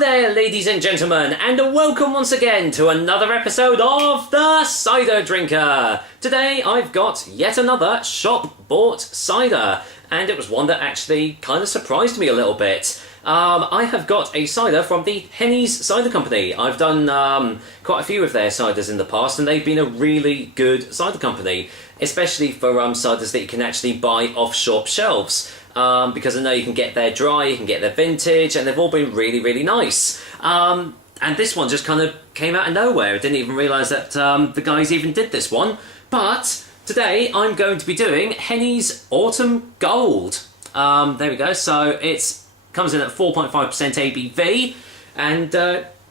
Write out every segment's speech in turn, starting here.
there, ladies and gentlemen, and welcome once again to another episode of The Cider Drinker. Today I've got yet another shop-bought cider, and it was one that actually kind of surprised me a little bit. I have got a cider from the Henny's Cider Company. I've done quite a few of their ciders in the past, and they've been a really good cider company, especially for ciders that you can actually buy off shop shelves. Because I know you can get their dry, you can get their vintage, and they've all been really, really nice. And this one just kind of came out of nowhere. I didn't even realise that the guys even did this one. But today I'm going to be doing Henny's Autumn Gold. There we go. So it comes in at 4.5% ABV, and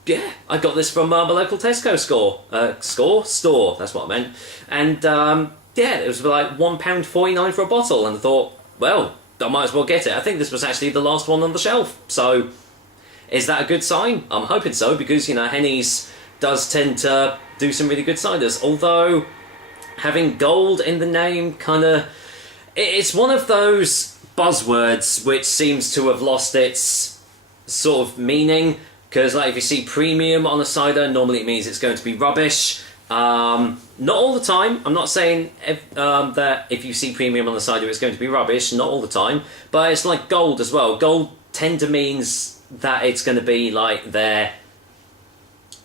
yeah, I got this from my local Tesco store. That's what I meant. And yeah, it was like £1.49 for a bottle, and I thought, well, I might as well get it. I think this was actually the last one on the shelf. So, is that a good sign? I'm hoping so, because, you know, Henny's does tend to do some really good ciders. Although, having gold in the name kind of... It's one of those buzzwords which seems to have lost its sort of meaning. Because, like, if you see premium on a cider, normally it means it's going to be rubbish. Not all the time. I'm not saying that if you see premium on the cider it's going to be rubbish, not all the time, but it's like gold as well. Gold tend to means that it's going to be like their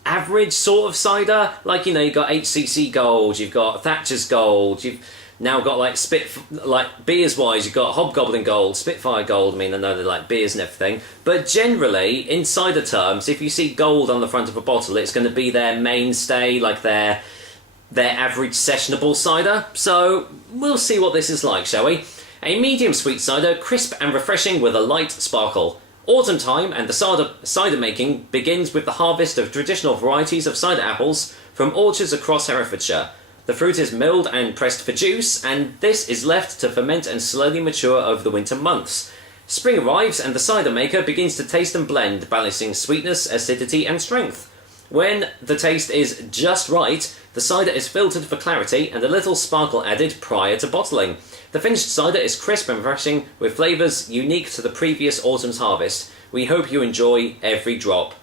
average sort of cider. Like, you know, you've got HCC Gold, you've got Thatcher's Gold, you've now got like beers wise, you've got Hobgoblin Gold, Spitfire Gold. I mean, I know they're like beers and everything, but generally in cider terms, if you see gold on the front of a bottle, it's going to be their mainstay, like their average sessionable cider. So we'll see what this is like, shall we? A medium sweet cider, crisp and refreshing with a light sparkle. Autumn time and the cider making begins with the harvest of traditional varieties of cider apples from orchards across Herefordshire. The fruit is milled and pressed for juice, and this is left to ferment and slowly mature over the winter months. Spring arrives and the cider maker begins to taste and blend, balancing sweetness, acidity and strength. When the taste is just right, the cider is filtered for clarity and a little sparkle added prior to bottling. The finished cider is crisp and refreshing, with flavours unique to the previous autumn's harvest. We hope you enjoy every drop.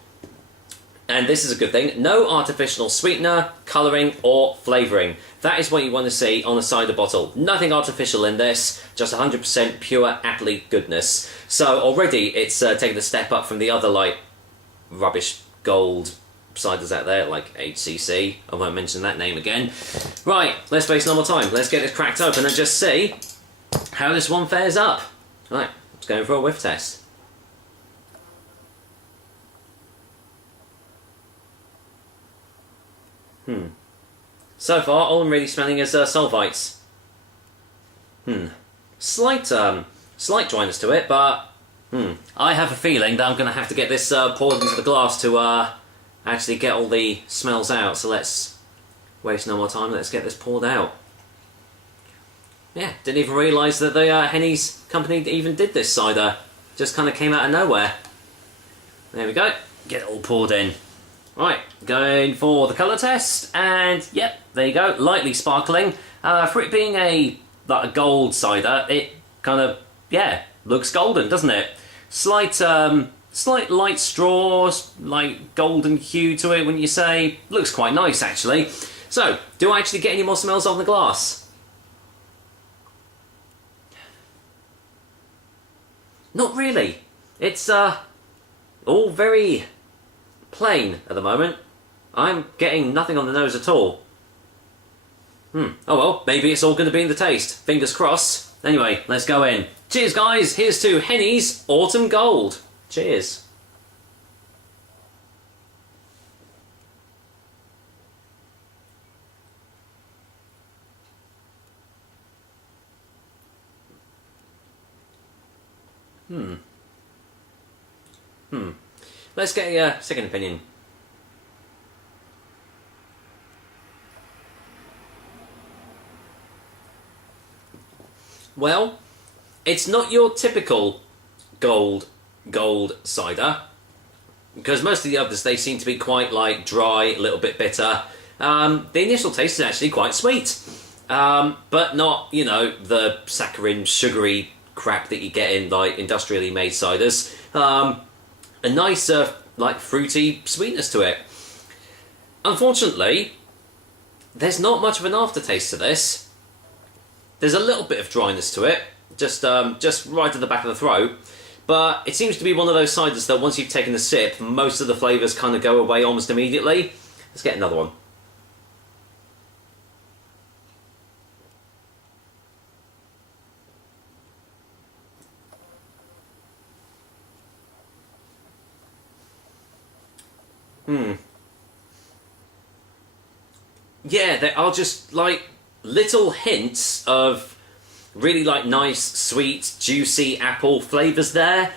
And this is a good thing. No artificial sweetener, colouring or flavouring. That is what you want to see on a cider bottle. Nothing artificial in this, just 100% pure athlete goodness. So already it's taken a step up from the other like rubbish gold ciders out there, like HCC. I won't mention that name again. Right, let's waste no more time. Let's get this cracked open and just see how this one fares up. Right, let's go for a whiff test. So far, all I'm really smelling is sulfites. Slight dryness to it, but I have a feeling that I'm going to have to get this poured into the glass to actually get all the smells out. So let's waste no more time. Let's get this poured out. Yeah, didn't even realise that the Henny's company even did this cider. Just kind of came out of nowhere. There we go. Get it all poured in. Right, going for the colour test, and yep, there you go, lightly sparkling. For it being a gold cider, it kind of, yeah, looks golden, doesn't it? Slight light straw, like golden hue to it, wouldn't you say? Looks quite nice, actually. So, do I actually get any more smells on the glass? Not really. It's all very plain at the moment. I'm getting nothing on the nose at all. Oh well, maybe it's all going to be in the taste. Fingers crossed. Anyway, let's go in. Cheers, guys. Here's to Henny's Autumn Gold. Cheers. Let's get a second opinion. Well, it's not your typical gold cider, because most of the others, they seem to be quite like dry, a little bit bitter. The initial taste is actually quite sweet, but not, you know, the saccharine, sugary crap that you get in like industrially made ciders. A nice like fruity sweetness to it. Unfortunately, there's not much of an aftertaste to this. There's a little bit of dryness to it, just right at the back of the throat. But it seems to be one of those ciders that once you've taken a sip, most of the flavours kind of go away almost immediately. Let's get another one. Yeah, there are just like little hints of really like nice, sweet, juicy apple flavours there.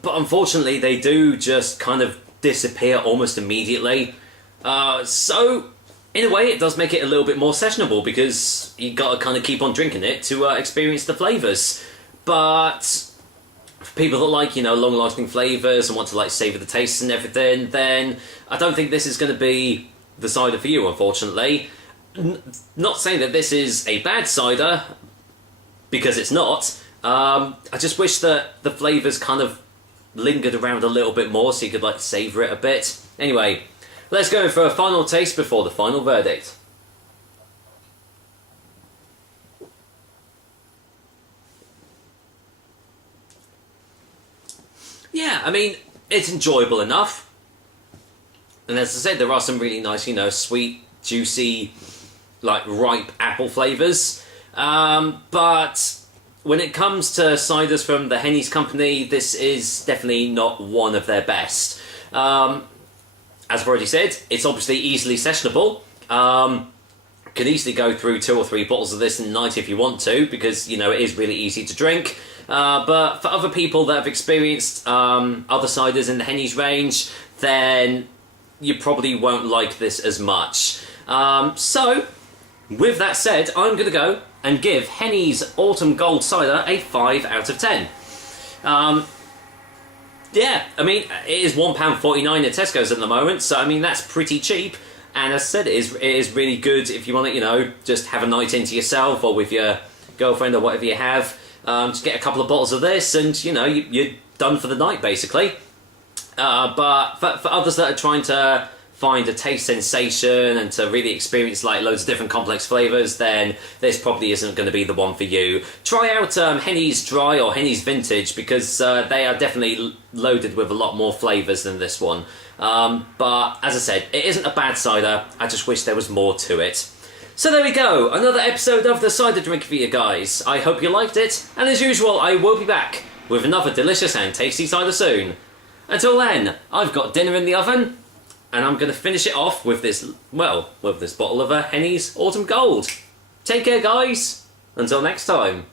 But unfortunately, they do just kind of disappear almost immediately. So, in a way, it does make it a little bit more sessionable because you got to kind of keep on drinking it to experience the flavours. But for people that like, you know, long-lasting flavours and want to like savour the tastes and everything, then I don't think this is going to be the cider for you, unfortunately. Not saying that this is a bad cider, because it's not. I just wish that the flavours kind of lingered around a little bit more so you could like savour it a bit. Anyway, let's go for a final taste before the final verdict. Yeah, I mean, it's enjoyable enough. And as I said, there are some really nice, you know, sweet, juicy, like ripe apple flavours. But when it comes to ciders from the Henny's company, this is definitely not one of their best. As I've already said, it's obviously easily sessionable. Could easily go through 2 or 3 bottles of this in a night if you want to, because, you know, it is really easy to drink. But for other people that have experienced other ciders in the Henny's range, then you probably won't like this as much. So, with that said, I'm going to go and give Henny's Autumn Gold Cider a 5 out of 10. Yeah, I mean, it is £1.49 at Tesco's at the moment, so I mean, that's pretty cheap. And as I said, it is really good if you want to, you know, just have a night into yourself or with your girlfriend or whatever you have. Just get a couple of bottles of this and, you know, you're done for the night, basically. But for others that are trying to find a taste sensation and to really experience like loads of different complex flavours, then this probably isn't going to be the one for you. Try out Henny's Dry or Henny's Vintage, because they are definitely loaded with a lot more flavours than this one. But as I said, it isn't a bad cider. I just wish there was more to it. So there we go, another episode of the Cider Drink for you guys. I hope you liked it, and as usual, I will be back with another delicious and tasty cider soon. Until then, I've got dinner in the oven, and I'm going to finish it off with this, well, with this bottle of Henny's Autumn Gold. Take care, guys. Until next time.